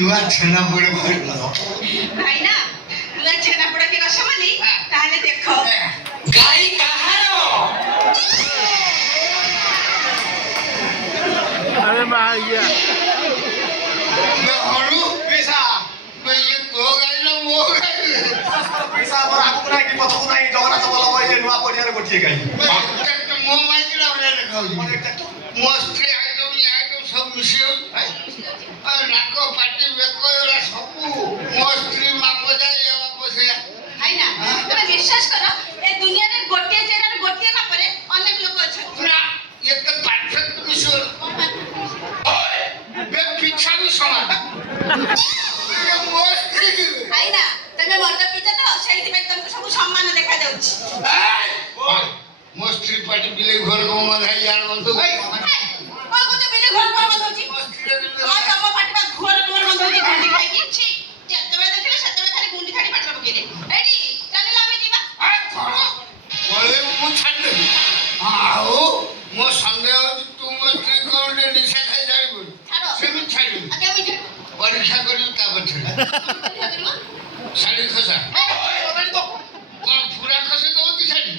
नुआ छेना पड़े भाई ना नुआ छेना पड़ा के रसमलाई ताले देखो गाई कहारो अरे माया मैं हरु पैसा मैं ये तो गाई ना मो गाई पैसा पर आगु ना कि पछौ नाही जगन्नाथ बल्लभ ये नुआ पडियार गोटिए गाई मो माइक ना बना रखाउ मस्त्री आइटम सब मिसियो नाको पार्टी बेकोरा सबु मस्त्री माप जाय वापस भाई ना तमे विश्वास करो ए दुनिया रे गोटिए चेहरा गोटिए मापरे अनेक लोग अछि ना ये तो परफेक्ट मिसियो ओए बे पीछा भी समान मस्त्री भाई ना तमे मर्द पिता तो सेहिति पे तुमको सब सम्मान देखा जाउछि मस्त्री पार्टी बिले घर को मधाई यार बंधु ओ को तो बिले घर पर बंधुछि मस्त्री आ तम पाटी बा घर पर बंधुछि गुंडी खाइ कि छी जतबे देखले सतबे खाली गुंडी खाली पाटर पकेले एडी चलिला ଆମେ ଯିବା आ थोड़ा बोले मु छाड़ दे आओ मो संदेह तू मस्त्री कोन रे निशा खाइ जाई बोल छाड़ो सेमी छाड़ी आगे আমি যাই परीक्षा करियो ता बठे साड़ी खसा कौन पूरा खसे दो की साड़ी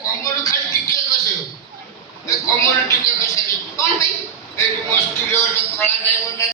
कमर खाली टिके खसे ए कमर टिके खसे কোন ভাই ए मस्ती रे कला जाय